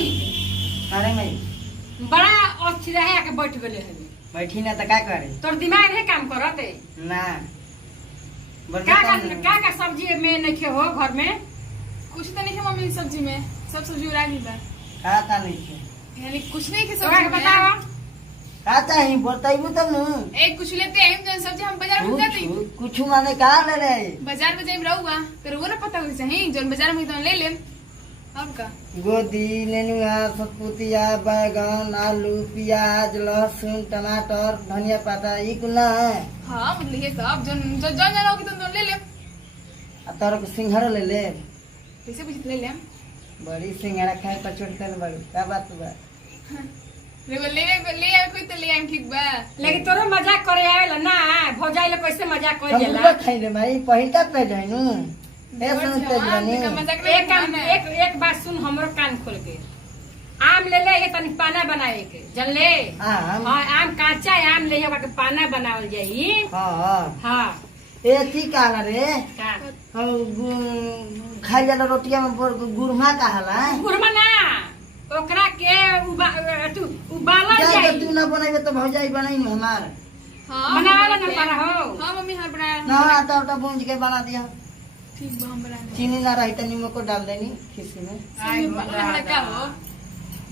माई अरे मैं बड़ा अच्छी रहे आके बैठ गले है बैठी ना तो का करे तोर दिमाग है काम करत है ना क्या सब्जी में नहीं खे हो घर में कुछ तो नहीं है मम्मी सब्जी में सब सब्जी उड़ा दी बा खाता नहीं है यानी कुछ नहीं के तो सब्जी में बताओ खाता ही बताइबू तब न एक कुछ लेते हैं जो सब्जी हम बाजार में जाते हैं कुछ माने का ले रे बाजार में जाइम रहूगा तो वो ना पता हो चाहिए जो बाजार में तो ले ले अब का गोदी नेनुआ सतपुतिया बैगन आलू प्याज लहसुन टमाटर धनिया पत्ता ई कुल ना है हां मतलब ये सब जो जो जो लोगे तो ले ले आ तोर को सिंघाड़ा ले ले कैसे पूछ ले ले बड़ी सिंघाड़ा खाए पर छोड़ते न बड़ी का बात बा ले कोई तो ले आए ठीक बा लेकिन तोरो मजाक करे आवेला ना भौजाई ले कैसे मजाक कर हम जाला पूरा खाई रे भाई पहिका पे जाइनु ए सुनते जानी एक काम एक बात सुन हमरो कान खोल के आम ले ले ये तनी पाना बनाए के जन ले आम हां आम काचा आम ले के पाना बनावल जाई हां हां ए ती काला रे का खाई जाला रोटिया में गुरमा का हला गुरमा ना ओकरा के उबाला क्या जाई तू ना बनाइबे तो भौजाई बनाई न हमार हां बनावला ना पारा हो हां मम्मी हां बनाया ना तो भूंज के बना दिया ठीक बा हम बना चीनी ना रही तो नींबू को डाल देनी खिसी में देंगे क्या हो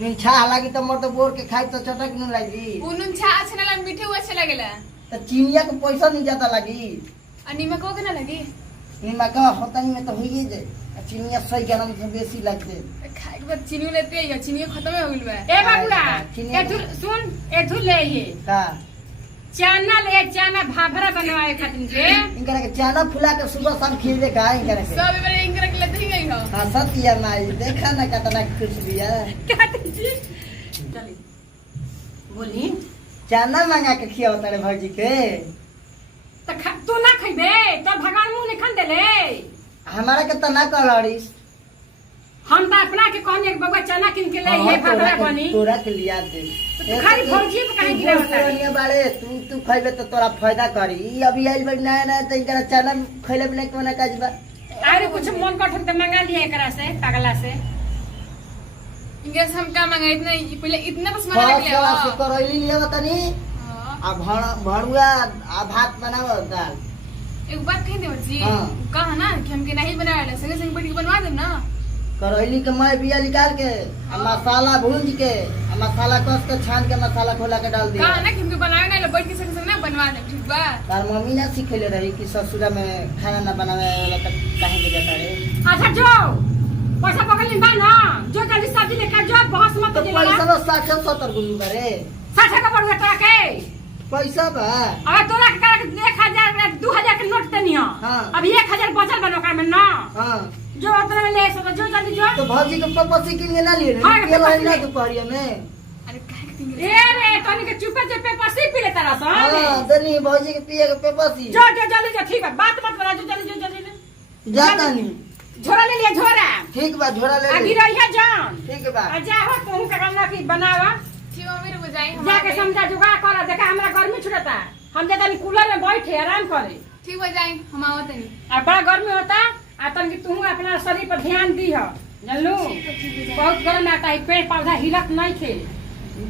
नीम छा लगी तो मोर तो बोर के खाई तो चटक नहीं लगी उनुन छा अच्छा ना मीठे हुआ अच्छा लगेला तो चीनिया के पैसा नहीं जाता लगी और नमक हो के ना लगी नीमा का होता नहीं में तो हुई जाए चीनिया सही गरम से बेसी लगते खाए के बाद चीनी लेते हैं चीनी खत्म हो गइल बा ए बाबूरा एथु सुन एथु ले ये का चाना ले चाना भाभरा बनवाए खातिर के इनकरा के चाना फुला के सुबह शाम खिले का इनकरा के सब बारे इंकर के लेते ही गई हो हां सतिया माई देखा ना कितना खुश दिया चली बोली चाना मंगा के खिया तारे भौजी के त तू ना खइबे तो भगवान मुंह नहीं खन देले हमारा के तो ना कहलड़ीस हम तो अपना के कहने एक बबुआ चना किन के ले ये भाभरा बनी तोरा के लिया दे तो खाली भौजी पे काहे गिरा होता है पुरानिया बाड़े तू खइबे तो तोरा फायदा करी ई अभी आइल बड़ नया नया तो इनकरा चना खइले बिना कोना काजबा अरे कुछ मन कर तो मंगा लिया एकरा से पगला से इंगर से हम का मांगा इतना पहले इतना बस मांगा फल लगे सवा हो से करैली लिया तनी आ भरुआ आ भात बनाओ दाल एक बात कह दे जी हाँ। कहा ना कि हमके नहीं बनाया संगे संगे बैठ के बनवा दे ना करैली के मैं बिया निकाल के आ मसाला भूंज के आ मसाला कस के छान के मसाला खोला के डाल दिया कहा ना कि हमके बनाया नहीं बैठ के संगे संगे ना बनवा दे ठीक बा तार मम्मी ना सिखले रही कि ससुरा में खाना ना बनावे वाला तक काहे के जाता रे अच्छा जो पैसा पकड़ बा ना जो जल्दी सब्जी लेकर जो बहस मत तो दिला पैसा 60-70 गुनी करे 60 का पड़ गया के पैसा बा अगर तोरा के 1000 2000 के नोट देनी हो हाँ। अब 1000 बचल बनो का में ना हां जो उतना ले सो जो जल्दी जो तो भौजी के पपसी किन के ना लिए रे हाँ, के पपसी ना ले। दोपहरिया में अरे काहे के ए रे तनी के चुपे चुपे पसी पी ले तारा सा हां दनी भौजी के पिए के पपसी जो जो जल्दी जो ठीक है बात मत बना जो जल्दी जो जल्दी जाता नहीं झोरा ले लिया झोरा ठीक बा झोरा ले आगे ले रहिया जान ठीक बा आ जा हो तू का काम की बनावा ठीक मम्मी रुक जाई जाके समझा जुगा कर देखा हमरा गर्मी छुड़ता हम जदा कूलर में बैठे आराम करे ठीक हो जाई हम आवत नहीं आ बड़ा गर्मी होता आ तन तू अपना शरीर पर ध्यान दी हो जानलू बहुत गर्म आता है पेड़ पौधा हिलत नहीं थे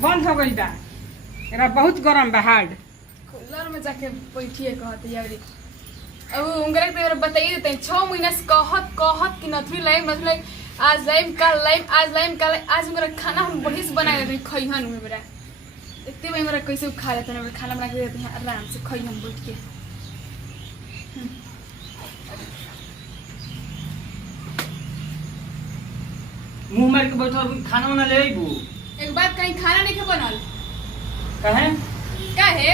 बंद हो गई बा एरा बहुत गर्म बा हार्ड कूलर में जाके बैठिए कहते यारी अब उनकरा के बताइए देते 6 महीना से कहत कि नथुरी लाइम आज लाइम कल आज मेरा खाना हम बढ़िया से बना देते खइहन में मेरा इतने भाई मेरा कैसे खा लेते हैं खाना बना के देते हैं आराम से खइहन बैठ के मुंह मार के बैठो खाना वाना ले आइबू एक बात कहीं खाना नहीं बनल कहे काहे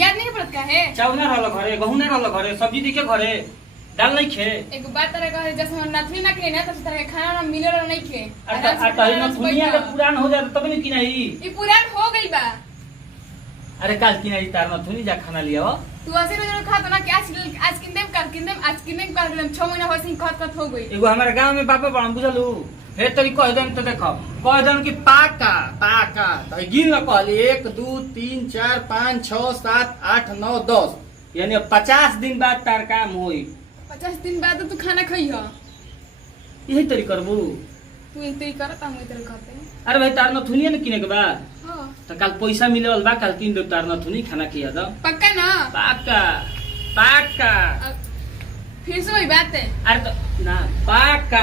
याद नहीं पड़त काहे चाउर ना रहल घरे गहूं ना रहल घरे सब्जी दिखे घरे दाल नहीं खे एक बात तरह कहे जैसे हम नथनी ना के ना तो तरह के खाना ना मिले और नहीं खे अरे ना दुनिया के पुरान हो जाए तब नहीं कि नहीं ये पुरान हो गई बा अरे काल की नहीं तार ना थोड़ी जा खाना लिया तू ऐसे रोज खाता ना कि आज किंदेम कल किंदेम 6 महीना हो सिंह खत हो गई एगो हमारे गांव में बापा बड़ा बुझलू हे तरी कह देम तो देखो कह देम कि पाका तो गिन ल कहली 1 2 3 4 5 6 7 8 9 10 यानी 50 दिन बाद तार काम होई 50 दिन बाद तू खाना खई हो यही तरी करबू तू एक तरी करत हम एक तरी करते हैं। अरे भाई तार नथुनी न किने के बा हां तो कल पैसा मिले वाला बा, कल किन दो तार नथुनी खाना किया दो। पक्का ना? पाका पाका। अब फिर से वही बात है। अरे तो ना पाका।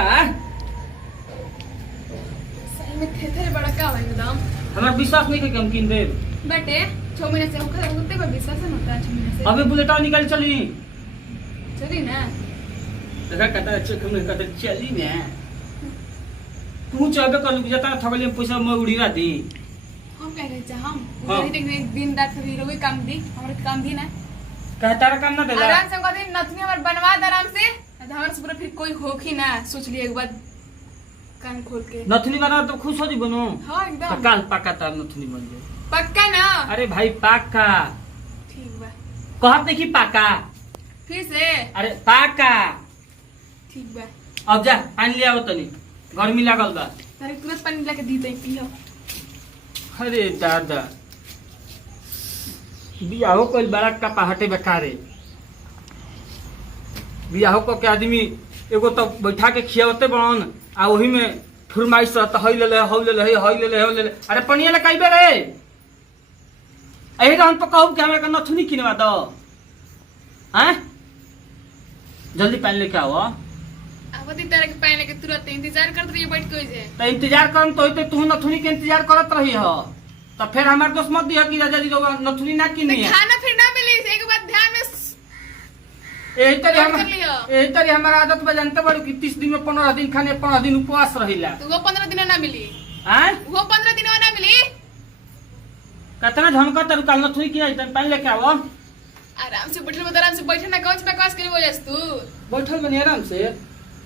सही में थे बड़ा का है एकदम। हमारा विश्वास नहीं कि हम किन दे। बेटे 6 महीने से होते पर विश्वास नहीं होता है 6 महीने से। अबे बुलेटा निकल चली। चली ना। देखा कहता चेक में कहता चली ना। तू चाहबे कर लू जता थगले में पैसा मैं उड़ी दी। हम कह रहे हम हाँ। उधर ही देख दिन रात कभी रोई काम दी, हमारे काम दी ना। कहता रहा काम ना देला। आराम से कहते नथनी हमारे बनवा दे आराम से। हमारे से पूरा फिर कोई होखी ना, सोच लिए एक बार कान खोल के। नथुनी बना तो खुश हो जी बनो। हाँ तो एकदम कल पाका तार नथुनी बन जाए। पक्का ना। अरे भाई पाका ठीक बा। कहत नहीं कि पाका। फिर से अरे पाका। ठीक बा। अब जा पानी ले आओ तनी, गर्मी लागल बा। तारे तुरंत पानी लाके दी दे पियो। अरे दादा बियाहो कोई बड़ा का पहाटे बेकारे। बियाहो को के आदमी एगो तो बैठा के खियावते बड़न आ वही में फुरमाइश रहता हई ले ले हई ले ले हई ले ले हई ले ले। अरे पनिया ले काइबे रे एही रहन पर कहू कि हमरा के नथुनी किनवा दो। हैं जल्दी पानी लेके आओ। अब दी तरह के पानी के तुरंत इंतजार करत रहिए बैठ के जे। तो इंतजार करम तो होते तू नथुनी के इंतजार करत रही हो। तो फिर हमार दोस्त मत दिया कि राजा जी रउआ नथुनी ना किनी है। खाना फिर ना मिली एक बात ध्यान में यही नोट कर लियो। तरी हमारा आदत में जानते बड़ो कि 30 दिन में 15 दिन खाने 15 दिन उपवास रहिला। तो वो 15 दिन ना मिली। हैं वो 15 दिन ना मिली। कतना झनका तर काल नथुनी की आई तन पानी लेके आओ। आराम से आराम से बैठे ना कौन बकवास करे बोलस तू। बैठल बनी आराम से।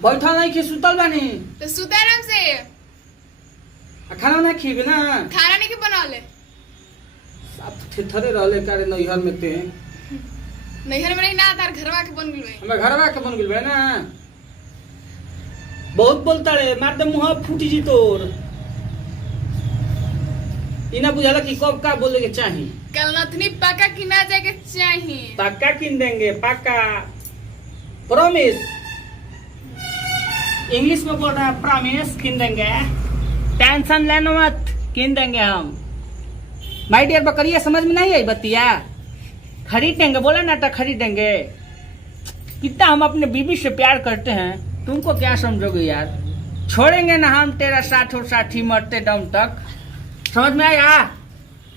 बैठल नहीं कि सुतल बानी। तो सुता आराम से। खाना ना खीबे ना। खाना नहीं के बनाले। सब थेथरे रहले कारे नैहर में ते। नैहर में नहीं ना तार घरवा के बन गेल। हमरा घरवा के बन गेल बे ना। बहुत बोलता रे मार दे मुंह फूटी जी तोर। इना बुझाला कि कब का बोले के चाहिए। कल नथनी पक्का किना जाए के चाहिए। पक्का किन देंगे पक्का प्रॉमिस। इंग्लिश में बोल रहा है प्रॉमिस किन देंगे। टेंशन लेना मत किन देंगे हम। माय डियर बकरिया समझ में नहीं आई बतिया। खरीदेंगे बोला ना तो खरीदेंगे। कितना हम अपने बीबी से प्यार करते हैं तुमको क्या समझोगे यार। छोड़ेंगे ना हम तेरा साथ और साथी मरते दम तक। समझ में आया।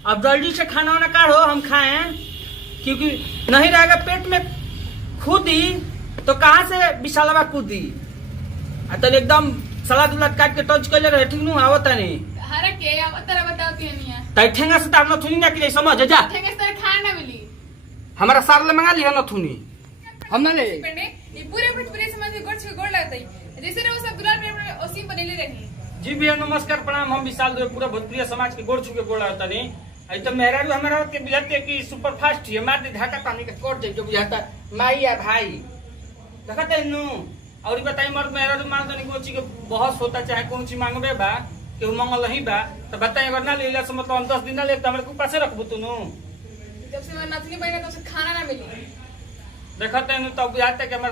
अब जल्दी से खाना वाना काढ़ो हम खाएं क्योंकि नहीं रहेगा पेट में खुदी तो कहाँ से विशालवा कूदी। तो एकदम सलाद उलाद काट के टच कर ले रहे ठीक नु आवता नहीं। हरे के अब तेरा बताओ के नहीं है। ठेंगा से तार नथुनी ना कि समझ जा। ठेंगे से खाना ना मिली। हमारा सार ले मंगा लिया नथुनी हम ना ले। पेंडे ये पूरे समाज में गोड़ लगता है जैसे रे वो सब दुलार में ओसी बनेले रही। जी भैया नमस्कार प्रणाम। हम विशाल देव पूरा भोजपुरिया समाज के गोड़ छुके गोड़ लगता नहीं। आई तो मेहरारू हमारा के बुझाते कि सुपर फास्ट है मार दे धाका पानी के कोट दे जो बुझाता माई या भाई देखा नु। और बताई मर्द मेहरारू मांग दनी कोची के बहुत होता चाहे कौन चीज मांगबे बा केहू मंगल नहीं बा तो बताई अगर ना लेला से मतलब हम 10 दिन ना ले तो हमरा को पासे रखबू तू नु। जब से मैं नथनी बने तो खाना ना मिली। देखते नु तो बुझाते कि हमर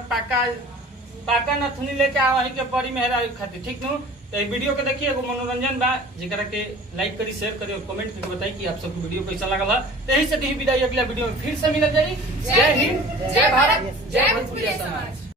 पाका नथुनी लेके आवा ही के परी मेहरारू खातिर ठीक नु। तो वीडियो के देखिए एगो मनोरंजन बा जेकरा के लाइक करी शेयर करी और कमेंट करके बताई कि आप सबको वीडियो कैसा लगा है। तो यही से दी विदाई अगला वीडियो में फिर से मिल जाए। जय हिंद जय भारत जय भोजपुरिया समाज।